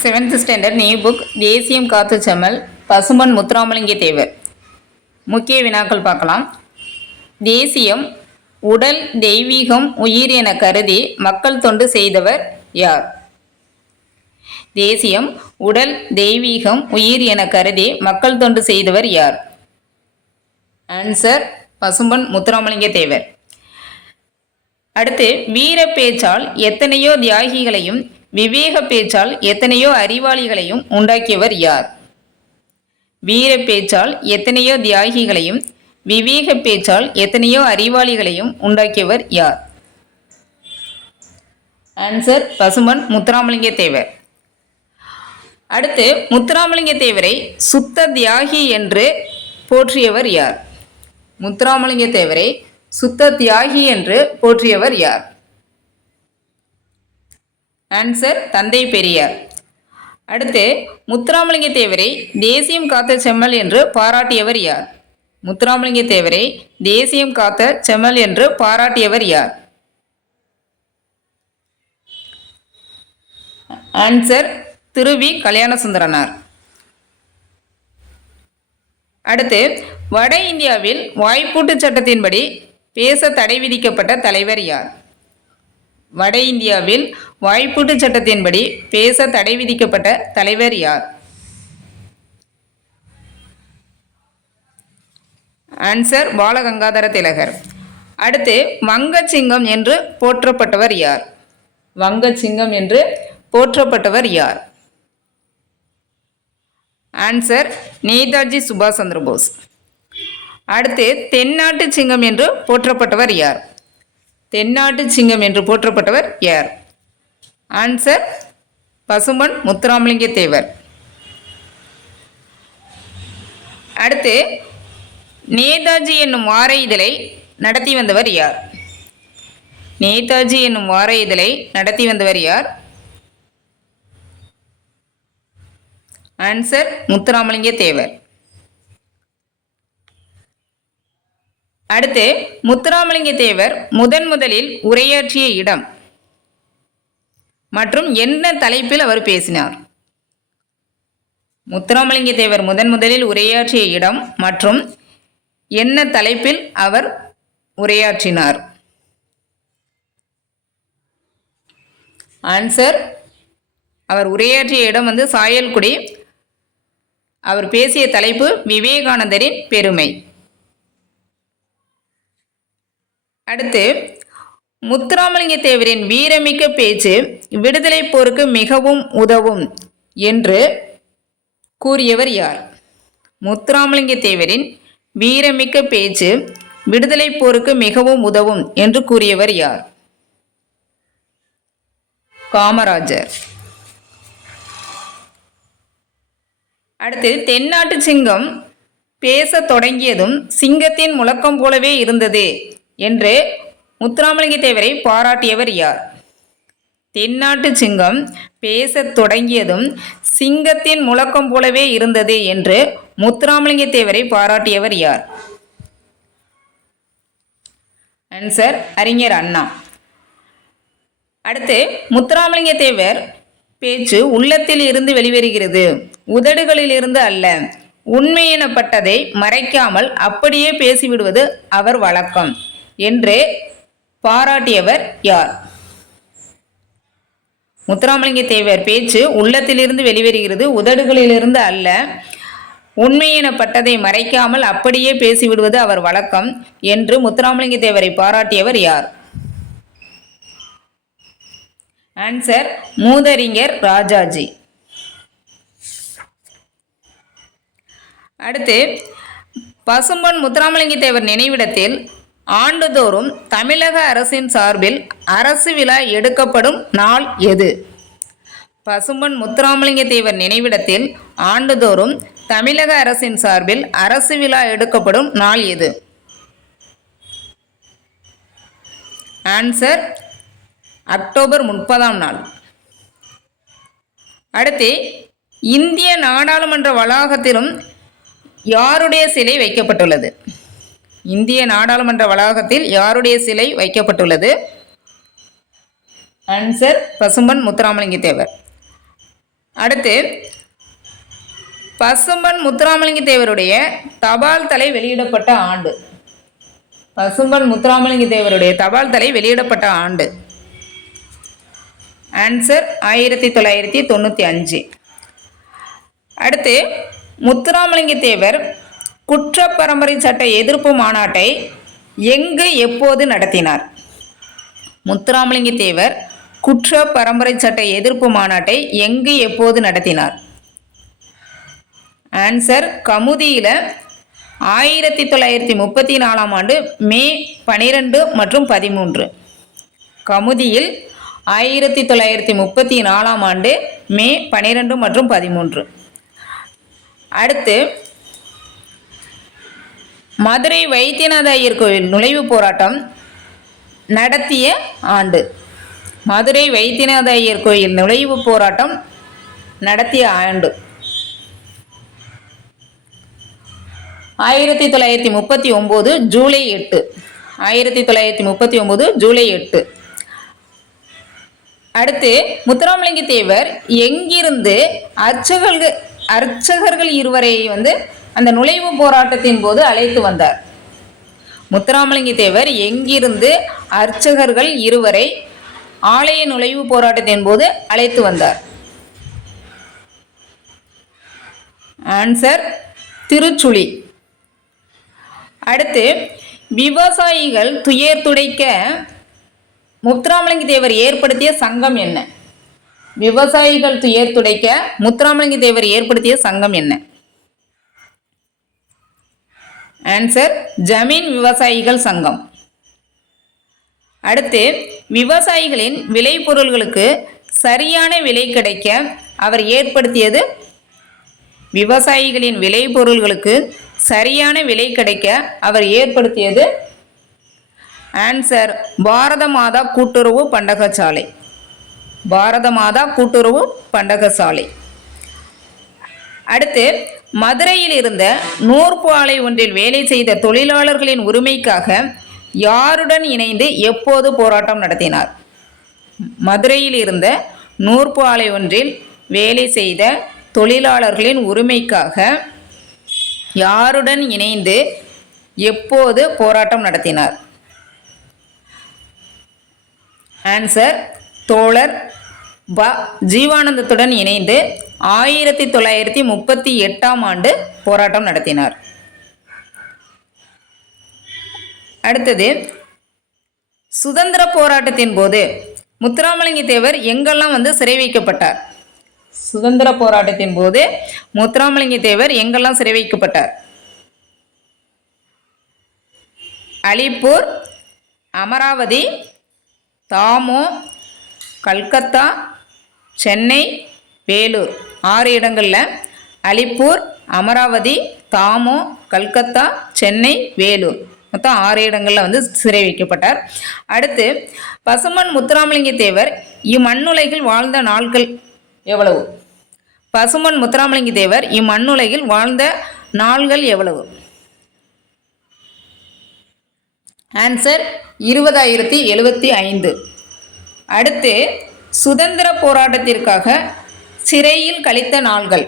Seventh standard new book தேசியம் காத்து செம்மல் பசும்பன் முத்துராமலிங்க தேவர். முக்கிய வினாக்கள் பார்க்கலாம். தேசியம் உடல் தெய்வீகம் உயிர் என கருதி மக்கள் தொண்டு செய்தவர் யார்? தேசியம் உடல் தெய்வீகம் உயிர் என கருதி மக்கள் தொண்டு செய்தவர் யார்? ஆன்சர் பசும்பன் முத்துராமலிங்க தேவர். அடுத்து வீர பேச்சால் எத்தனையோ தியாகிகளையும் விவேக பேச்சால் எத்தனையோ அறிவாளிகளையும் உண்டாக்கியவர் யார்? வீர பேச்சால் எத்தனையோ தியாகிகளையும் விவேக பேச்சால் எத்தனையோ அறிவாளிகளையும் உண்டாக்கியவர் யார்? ஆன்சர் பசுமன் முத்துராமலிங்க தேவர் அடுத்து முத்துராமலிங்க தேவரை சுத்த தியாகி என்று போற்றியவர் யார்? முத்துராமலிங்க தேவரை சுத்த தியாகி என்று போற்றியவர் யார்? ஆன்சர் தந்தை பெரியார். அடுத்து முத்துராமலிங்க தேவரை தேசியம் காத்த செம்மல் என்று பாராட்டியவர் யார்? முத்துராமலிங்க தேவரை தேசியம் காத்த செம்மல் என்று பாராட்டியவர் யார்? ஆன்சர் திருவி கல்யாணசுந்தரனார். அடுத்து வட இந்தியாவில் வாய்ப்பூட்டு சட்டத்தின்படி பேச தடை விதிக்கப்பட்ட தலைவர் யார்? வட இந்தியாவில் வாய்ப்பூட்டு சட்டத்தின்படி பேச தடை விதிக்கப்பட்ட தலைவர் யார்? ஆன்சர் பாலகங்காதர திலகர். அடுத்து வங்கச்சிங்கம் என்று போற்றப்பட்டவர் யார்? வங்கச்சிங்கம் என்று போற்றப்பட்டவர் யார்? ஆன்சர் நேதாஜி சுபாஷ் சந்திர போஸ் அடுத்து தென்னாட்டு சிங்கம் என்று போற்றப்பட்டவர் யார்? தென்னாட்டு சிங்கம் என்று போற்றப்பட்டவர் யார்? ஆன்சர் பசும்பன் முத்துராமலிங்க தேவர். அடுத்து நேதாஜி என்னும் வார இதழை நடத்தி வந்தவர் யார்? நேதாஜி என்னும் வார இதழை நடத்தி வந்தவர் யார்? ஆன்சர் முத்துராமலிங்க தேவர். அடுத்து முத்துராமலிங்க தேவர் முதன் முதலில் உரையாற்றிய இடம். மற்றும் என்ன தலைப்பில் அவர் பேசினார்? முத்துராமலிங்க தேவர் முதன் முதலில் உரையாற்றிய இடம் மற்றும் என்ன தலைப்பில் அவர் உரையாற்றினார்? ஆன்சர் அவர் உரையாற்றிய இடம் வந்து சாயல்குடி. அவர் பேசிய தலைப்பு விவேகானந்தரின் பெருமை. அடுத்து முத்துராமலிங்க தேவரின் வீரமிக்க பேச்சு விடுதலை போருக்கு மிகவும் உதவும் என்று கூறியவர் யார்? முத்துராமலிங்க தேவரின் வீரமிக்க பேச்சு விடுதலை போருக்கு மிகவும் உதவும் என்று கூறியவர் யார்? காமராஜர். அடுத்து தென்னாட்டு சிங்கம் பேச தொடங்கியதும் சிங்கத்தின் முழக்கம் போலவே இருந்தது. என்று முத்துராமலிங்க தேவரை பாராட்டியவர் யார்? தென்னாட்டு சிங்கம் பேசத் தொடங்கியதும் சிங்கத்தின் முழக்கம் போலவே இருந்தது என்று முத்துராமலிங்க தேவரை பாராட்டியவர் யார்? ஆன்சர் அறிஞர் அண்ணா. அடுத்து முத்துராமலிங்க தேவர் பேச்சு உள்ளத்தில் இருந்து வெளிவருகிறது. உதடுகளில் இருந்து அல்ல. உண்மை எனப்பட்டதை மறைக்காமல் அப்படியே பேசிவிடுவது அவர் வழக்கம். என்று பாராட்டியவர் யார்? முத்துராமலிங்க தேவர் பேச்சு உள்ளத்திலிருந்து வெளிவருகிறது உதடுகளிலிருந்து அல்ல. உண்மை எனப்பட்டதை மறைக்காமல் அப்படியே பேசிவிடுவது அவர் வழக்கம் என்று முத்துராமலிங்க தேவரை பாராட்டியவர் யார்? ஆன்சர் மூதறிஞர் ராஜாஜி. அடுத்து பசும்பொன் முத்துராமலிங்க தேவர் நினைவிடத்தில் ஆண்டுதோறும் தமிழக அரசின் சார்பில் அரசு விழா எடுக்கப்படும் நாள் எது? பசும்பொன் முத்துராமலிங்க தேவர் நினைவிடத்தில் ஆண்டுதோறும் தமிழக அரசின் சார்பில் அரசு விழா எடுக்கப்படும் நாள் எது? ஆன்சர் அக்டோபர் முப்பதாம் நாள். அடுத்து இந்திய நாடாளுமன்ற வளாகத்திலும் யாருடைய சிலை வைக்கப்பட்டுள்ளது? இந்திய நாடாளுமன்ற வளாகத்தில் யாருடைய சிலை வைக்கப்பட்டுள்ளது? ஆன்சர் பசும்பன் முத்துராமலிங்க தேவர். அடுத்து பசும்பன் முத்துராமலிங்க தேவருடைய தபால் தலை வெளியிடப்பட்ட ஆண்டு. பசும்பன் முத்துராமலிங்க தேவருடைய தபால் தலை வெளியிடப்பட்ட ஆண்டு. ஆன்சர் ஆயிரத்தி தொள்ளாயிரத்தி தொண்ணூற்றி அஞ்சு. அடுத்து முத்துராமலிங்க தேவர் குற்ற பரம்பரை சட்ட எதிர்ப்பு மாநாட்டை எங்கு எப்போது நடத்தினார்? முத்துராமலிங்க தேவர் குற்ற பரம்பரை சட்ட எதிர்ப்பு மாநாட்டை எங்கு எப்போது நடத்தினார்? ஆன்சர் கமுதியில் ஆயிரத்தி தொள்ளாயிரத்தி முப்பத்தி நாலாம் ஆண்டு மே பனிரெண்டு மற்றும் பதிமூன்று. கமுதியில் ஆயிரத்தி தொள்ளாயிரத்தி முப்பத்தி நாலாம் ஆண்டு மே பனிரெண்டு மற்றும் பதிமூன்று. அடுத்து மதுரை வைத்தியநாத ஐயர் கோவில் நுழைவுப் போராட்டம் நடத்திய ஆண்டு. மதுரை வைத்தியநாத ஐயர் கோயில் நுழைவுப் போராட்டம் நடத்திய ஆண்டு. ஆயிரத்தி தொள்ளாயிரத்தி முப்பத்தி ஒம்பது ஜூலை எட்டு. ஆயிரத்தி தொள்ளாயிரத்தி முப்பத்தி ஒம்பது ஜூலை எட்டு. அடுத்து முத்துராமலிங்க தேவர் எங்கிருந்து அர்ச்சகர்கள் அர்ச்சகர்கள் இருவரை வந்து அந்த நுழைவு போராட்டத்தின் போது அழைத்து வந்தார். முத்துராமலிங்க தேவர் எங்கிருந்து அர்ச்சகர்கள் இருவரை ஆலய நுழைவு போராட்டத்தின் போது அழைத்து வந்தார்? ஆன்சர் திருச்சுழி. அடுத்து விவசாயிகள் துயர் துடைக்க முத்துராமலிங்க தேவர் ஏற்படுத்திய சங்கம் என்ன? விவசாயிகள் துயர் துடைக்க முத்துராமலிங்க தேவர் ஏற்படுத்திய சங்கம் என்ன? ஆன்சர் ஜமீன் விவசாயிகள் சங்கம். அடுத்து விவசாயிகளின் விளைபொருள்களுக்கு சரியான விலை கிடைக்க அவர் ஏற்படுத்தியது விவசாயிகளின் விளைபொருள்களுக்கு சரியான விலை கிடைக்க அவர் ஏற்படுத்தியது ஆன்சர் பாரத மாதா கூட்டுறவு பண்டகசாலை. பாரத மாதா கூட்டுறவு பண்டகசாலை. அடுத்து மதுரையில் இருந்த நூற்பு ஆலை ஒன்றில் வேலை செய்த தொழிலாளர்களின் உரிமைக்காக யாருடன் இணைந்து எப்போது போராட்டம் நடத்தினார்? மதுரையில் இருந்த நூற்பு ஆலை ஒன்றில் வேலை செய்த தொழிலாளர்களின் உரிமைக்காக யாருடன் இணைந்து எப்போது போராட்டம் நடத்தினார்? ஆன்சர் தோழர் ப ஜீவானந்தத்துடன் இணைந்து ஆயிரத்தி தொள்ளாயிரத்தி முப்பத்தி எட்டாம் ஆண்டு போராட்டம் நடத்தினார். அடுத்தது சுதந்திர போராட்டத்தின் போது முத்துராமலிங்க தேவர் எங்கெல்லாம் வந்து சிறை வைக்கப்பட்டார்? சுதந்திர போராட்டத்தின் போது முத்துராமலிங்க தேவர் எங்கெல்லாம் சிறை வைக்கப்பட்டார்? அலிப்பூர் அமராவதி தாமோ கல்கத்தா சென்னை வேலூர். ஆறு இடங்களில் அலிப்பூர் அமராவதி தாமோ கல்கத்தா சென்னை வேலூர். மொத்தம் ஆறு இடங்களில் வந்து சிறை வைக்கப்பட்டார் அடுத்து பசுமன் முத்துராமலிங்க தேவர் இம்மண்ணுலகில் வாழ்ந்த நாட்கள் எவ்வளவு? பசுமன் முத்துராமலிங்க தேவர் இம்மண்ணுலகில் வாழ்ந்த நாள்கள் எவ்வளவு? ஆன்சர் இருபதாயிரத்தி எழுபத்தி ஐந்து. அடுத்து சுதந்திர போராட்டத்திற்காக சிறையில் கழித்த நாள்கள்.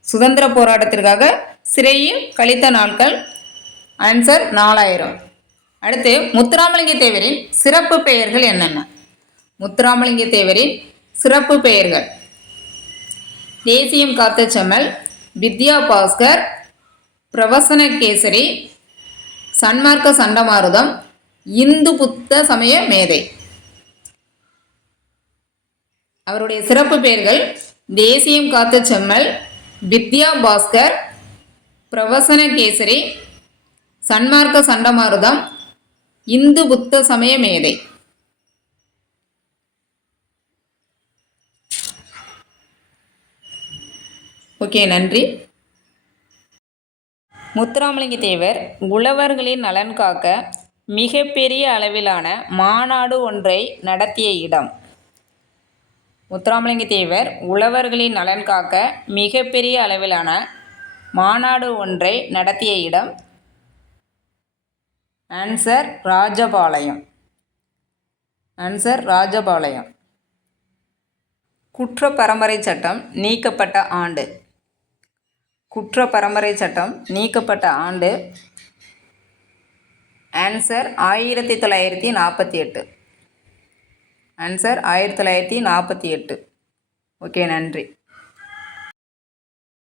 சுதந்திர போராட்டத்திற்காக சிறையில் கழித்த நாட்கள் ஆன்சர் நாலாயிரம். அடுத்து முத்துராமலிங்க தேவரின் சிறப்பு பெயர்கள் என்னென்ன? முத்துராமலிங்க தேவரின் சிறப்பு பெயர்கள். தேசியம் காத்த செம்மல் வித்யா பாஸ்கர் பிரவசன கேசரி சன்மார்க்க சண்டமாருதம் இந்து புத்த சமய மேதை. அவருடைய சிறப்பு பெயர்கள் தேசியம் காத்த செம்மல் வித்யா பாஸ்கர் பிரவசன கேசரி சன்மார்க்க சண்டமாருதம் இந்து புத்த சமய மேதை. ஓகே நன்றி. முத்துராமலிங்க தேவர் உழவர்களின் நலன் காக்க மிகப்பெரிய அளவிலான மாநாடு ஒன்றை நடத்திய இடம். முத்துராமலிங்க தேவர் உழவர்களின் நலன் காக்க மிகப்பெரிய அளவிலான மாநாடு ஒன்றை நடத்திய இடம் ஆன்சர் ராஜபாளையம். ஆன்சர் ராஜபாளையம். குற்ற பரம்பரை சட்டம் நீக்கப்பட்ட ஆண்டு. குற்ற பரம்பரை சட்டம் நீக்கப்பட்ட ஆண்டு. ஆன்சர் ஆயிரத்தி தொள்ளாயிரத்தி நாற்பத்தி எட்டு. ஆன்சர் ஆயிரத்தி தொள்ளாயிரத்தி நாற்பத்தி எட்டு. ஓகே நன்றி.